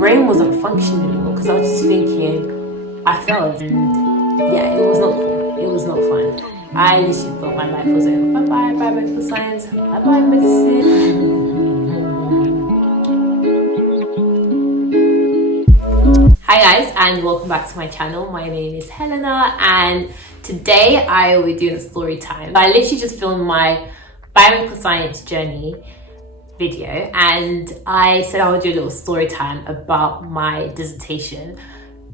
brain wasn't functioning anymore because I was just thinking I failed, and yeah, it was not cool. It was not fun. I literally thought my life was over. Bye bye biomedical science. Bye bye medicine. Hi guys, and welcome back to my channel. My name is Helena, and today I will be doing a story time. I literally just filmed my biomedical science journey video, and I said I would do a little story time about my dissertation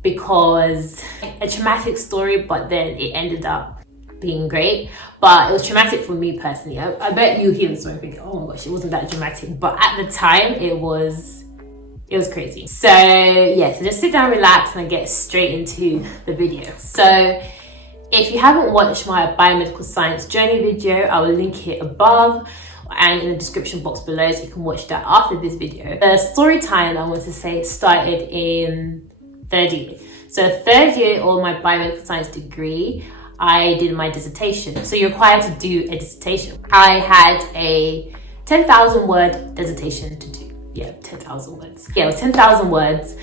because a traumatic story, but then it ended up being great. But it was traumatic for me personally. I bet you hear the story and think, oh my gosh, it wasn't that dramatic, but at the time it was crazy. So yeah, so just sit down, relax, and get straight into the video. So if you haven't watched my biomedical science journey video, I will link it above and in the description box below, so you can watch that after this video. The story time, I want to say, started in third year. So third year of my biomedical science degree, I did my dissertation. So you're required to do a dissertation. I had a 10,000 word dissertation to do. Yeah, 10,000 words. Yeah, it was 10,000 words,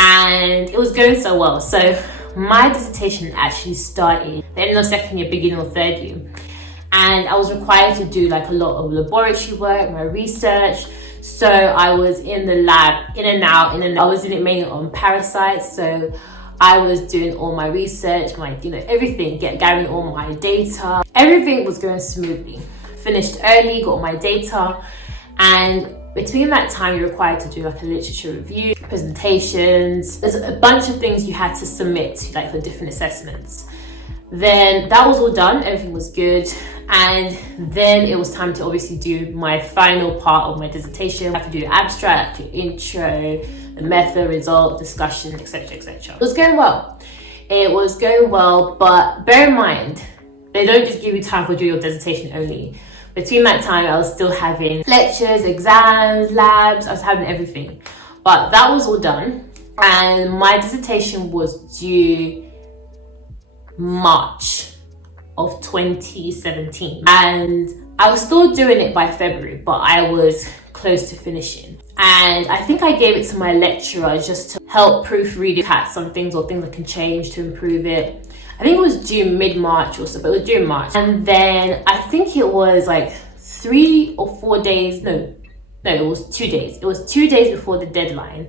and it was going so well. So my dissertation actually started the end of second year, beginning of third year, and I was required to do like a lot of laboratory work, my research. So I was in the lab, in and out. I was doing it mainly on parasites. So I was doing all my research, my everything, gathering all my data. Everything was going smoothly. Finished early, got all my data, and between that time, you're required to do like a literature review, presentations. There's a bunch of things you had to submit, like for different assessments. Then that was all done, everything was good. And then it was time to obviously do my final part of my dissertation. I have to do abstract, intro, the method, result, discussion, etc., etc. It was going well. It was going well, but bear in mind, they don't just give you time for doing your dissertation only. Between that time, I was still having lectures, exams, labs, I was having everything. But that was all done. And my dissertation was due March of 2017. And I was still doing it by February, but I was close to finishing. And I think I gave it to my lecturer just to help proofread, catch some things or things I can change to improve it. I think it was due mid-March or so, but it was due in March. And then I think it was like 3 or 4 days, no, it was 2 days. It was 2 days before the deadline.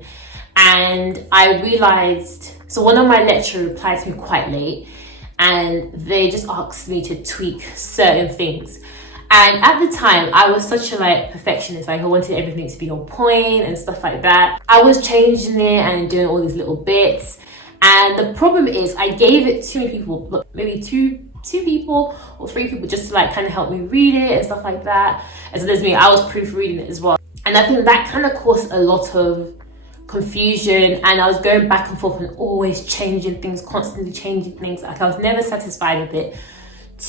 And I realized, so one of my lecturers replied to me quite late, and they just asked me to tweak certain things. And at the time, I was such a perfectionist. Like I wanted everything to be on point and stuff like that. I was changing it and doing all these little bits. And the problem is I gave it to many people, maybe two people or 3 people, just to kind of help me read it and stuff like that. And so there's me, I was proofreading it as well. And I think that kind of caused a lot of confusion, and I was going back and forth and always changing things, constantly changing things. Like I was never satisfied with it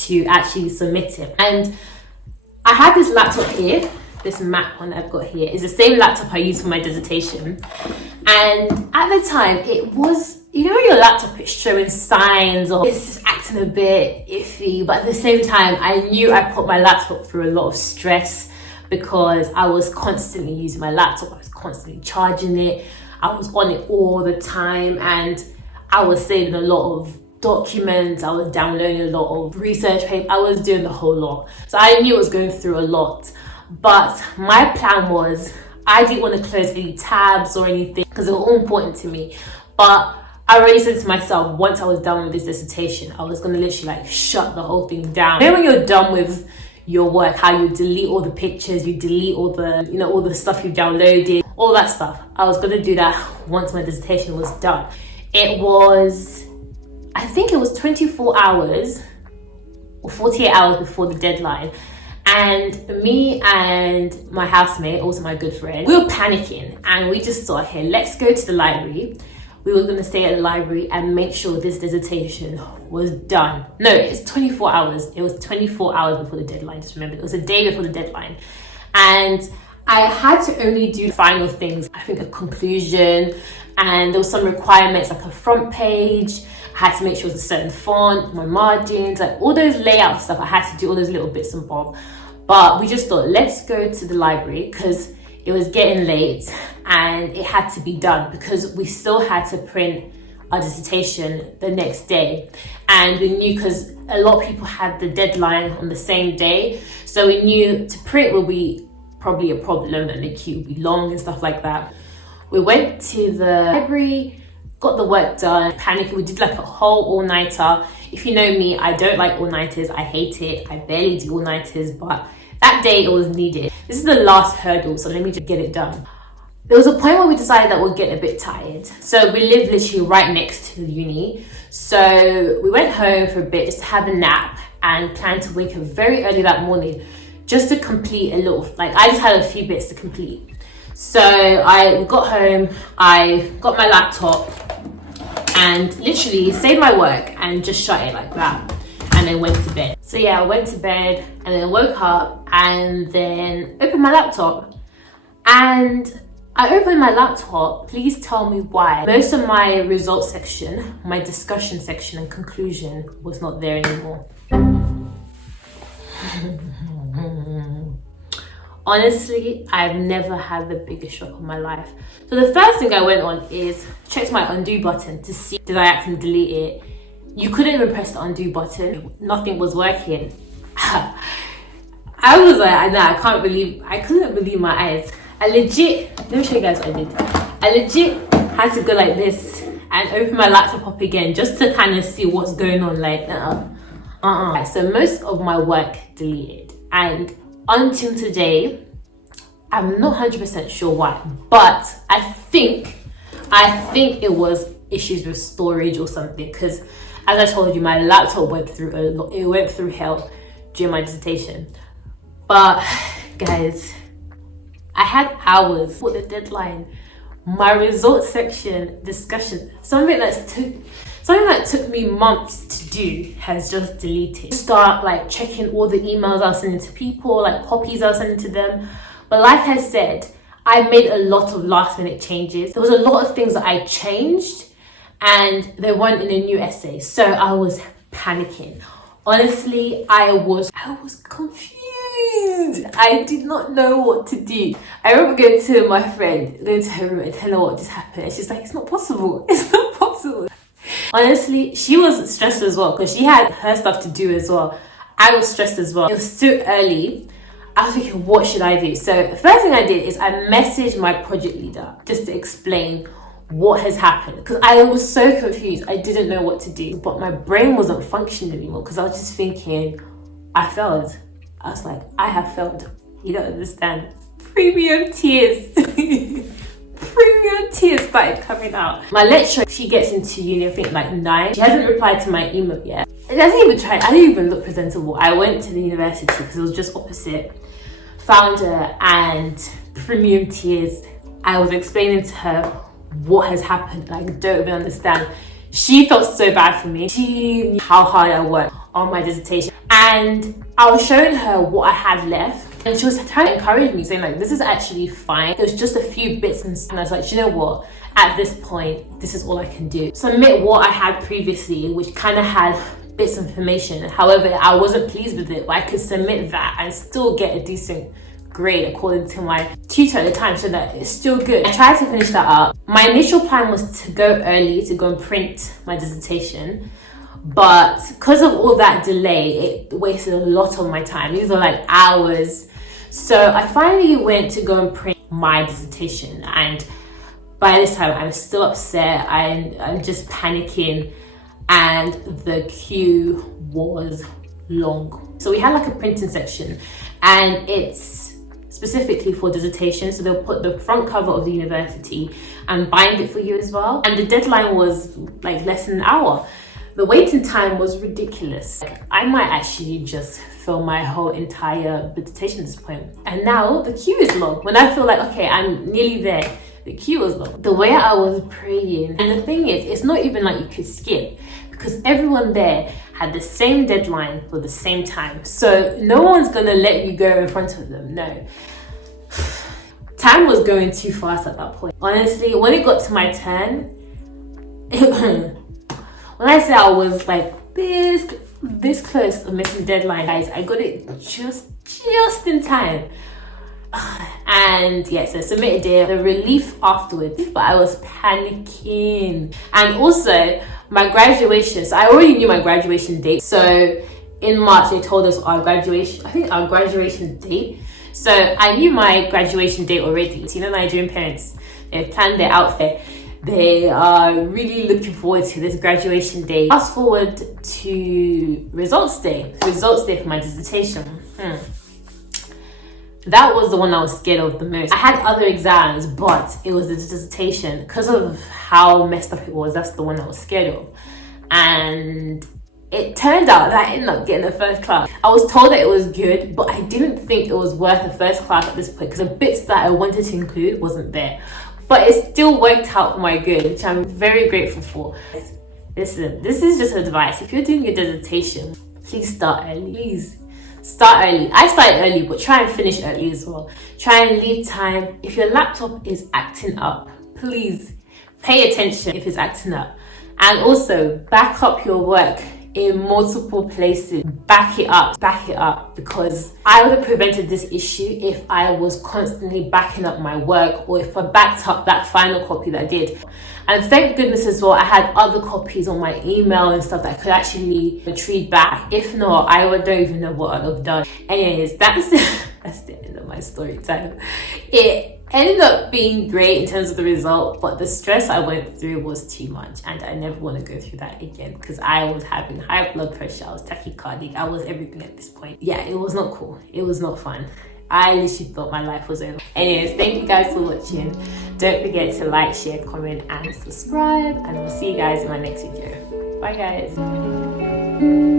to actually submit it. And I had this laptop here, this Mac one I've got here is the same laptop I used for my dissertation. And at the time it was, your laptop is showing signs of it's acting a bit iffy, but at the same time I knew I put my laptop through a lot of stress because I was constantly using my laptop, I was constantly charging it, I was on it all the time, and I was saving a lot of documents, I was downloading a lot of research paper, I was doing the whole lot. So I knew I was going through a lot. But my plan was, I didn't want to close any tabs or anything because they were all important to me. But I already said to myself, once I was done with this dissertation, I was going to literally shut the whole thing down. Then when you're done with your work, how you delete all the pictures, you delete all the, all the stuff you downloaded, all that stuff. I was going to do that once my dissertation was done. It was, I think it was 24 hours or 48 hours before the deadline. And me and my housemate, also my good friend, we were panicking, and we just thought, hey, let's go to the library. We were going to stay at the library and make sure this dissertation was done. No, it's 24 hours. It was 24 hours before the deadline. Just remember, it was a day before the deadline. And I had to only do final things. I think a conclusion, and there was some requirements like a front page. I had to make sure it was a certain font, my margins, all those layout stuff. I had to do all those little bits and bobs. But we just thought, let's go to the library, because it was getting late and it had to be done because we still had to print our dissertation the next day. And we knew, because a lot of people had the deadline on the same day, so we knew to print will be probably a problem and the queue would be long and stuff like that. We went to the library, got the work done, panicked. We did like a whole all-nighter. If you know me, I don't like all-nighters. I hate it. I barely do all-nighters, but that day it was needed. This is the last hurdle, so let me just get it done. There was a point where we decided that we're getting a bit tired. So we live literally right next to the uni. So we went home for a bit just to have a nap and planned to wake up very early that morning just to complete a little, like I just had a few bits to complete. So I got home, I got my laptop and literally saved my work and just shut it like that. And then went to bed. So yeah, I went to bed and then woke up and then opened my laptop. And I opened my laptop, please tell me why. Most of my results section, my discussion section and conclusion was not there anymore. Honestly, I've never had the biggest shock of my life. So the first thing I went on is checked my undo button to see did I actually delete it. You couldn't even press the undo button. Nothing was working. I was like, nah, I couldn't believe my eyes. I legit, let me show you guys what I did. I legit had to go like this and open my laptop up again just to kind of see what's going on. Like, So most of my work deleted, and until today, I'm not 100% sure why, but I think it was issues with storage or something, because as I told you, my laptop went through a lot. It went through hell during my dissertation. But guys, I had hours for the deadline. My results section discussion, something that took me months to do, has just deleted. Start like checking all the emails I was sending to people, like copies I was sending to them. But like I said, I made a lot of last minute changes. There was a lot of things that I changed and they weren't in a new essay. So I was panicking. Honestly, I was confused. I did not know what to do. I remember going to her room and telling her what just happened. And she's like, it's not possible. It's not possible. Honestly, she was stressed as well because she had her stuff to do as well. I was stressed as well. It was too early. I was thinking, what should I do? So the first thing I did is I messaged my project leader just to explain what has happened, because I was so confused. I didn't know what to do, but my brain wasn't functioning anymore because I was just thinking, I failed. I was like, I have failed. You don't understand. Premium tears. Premium tears started coming out. My lecturer, she gets into uni, I think like 9. She hasn't replied to my email yet. I didn't even look presentable. I went to the university because it was just opposite. Found her and premium tears. I was explaining to her what has happened. I don't even understand. She felt so bad for me. She knew how hard I worked on my dissertation, and I was showing her what I had left, and she was trying to encourage me, saying like, this is actually fine. There's just a few bits and I was like, you know what, at this point this is all I can do. Submit what I had previously, which kind of had bits of information. However, I wasn't pleased with it, but I could submit that and still get a decent grade according to my tutor at the time, so that it's still good. I tried to finish that up. My initial plan was to go early to go and print my dissertation, but because of all that delay, it wasted a lot of my time. These were like hours. So I finally went to go and print my dissertation, and by this time I'm still upset. I'm just panicking, and the queue was long. So we had like a printing section, and it's specifically for dissertation, so they'll put the front cover of the university and bind it for you as well, and the deadline was like less than an hour. The waiting time was ridiculous. I might actually just fill my whole entire dissertation at this point. And now the queue is long. When I feel like, okay, I'm nearly there, the queue was long. The way I was praying, and the thing is, it's not even like you could skip, because everyone there had the same deadline for the same time. So no one's gonna let you go in front of them, no. Time was going too fast at that point. Honestly, when it got to my turn, when I say I was like this close to missing deadline, guys, I got it just in time. And yeah, so I submitted it. The relief afterwards, but I was panicking. And also my graduation, so I already knew my graduation date. So in March they told us our graduation date. So I knew my graduation date already. So, you know, Nigerian parents, they planned their outfit. They are really looking forward to this graduation day. Fast forward to results day for my dissertation. That was the one I was scared of the most. I had other exams, but it was the dissertation. Because of how messed up it was, that's the one I was scared of. And it turned out that I ended up getting a first class. I was told that it was good, but I didn't think it was worth a first class at this point, because the bits that I wanted to include wasn't there. But it still worked out for my good, which I'm very grateful for. Listen, this is just advice. If you're doing your dissertation, please start early. Please start early. I started early, but try and finish early as well. Try and leave time. If your laptop is acting up, please pay attention if it's acting up. And also back up your work in multiple places. Back it up, because I would have prevented this issue if I was constantly backing up my work, or if I backed up that final copy that I did. And thank goodness as well, I had other copies on my email and stuff that I could actually retrieve back. If not, don't even know what I'd have done. Anyways, that's the end of my story time. It ended up being great in terms of the result, but the stress I went through was too much, and I never want to go through that again, because I was having high blood pressure, I was tachycardic, I was everything at this point. Yeah, it was not cool. It was not fun. I literally thought my life was over. Anyways, thank you guys for watching. Don't forget to like, share, comment, and subscribe, and I'll see you guys in my next video. Bye guys.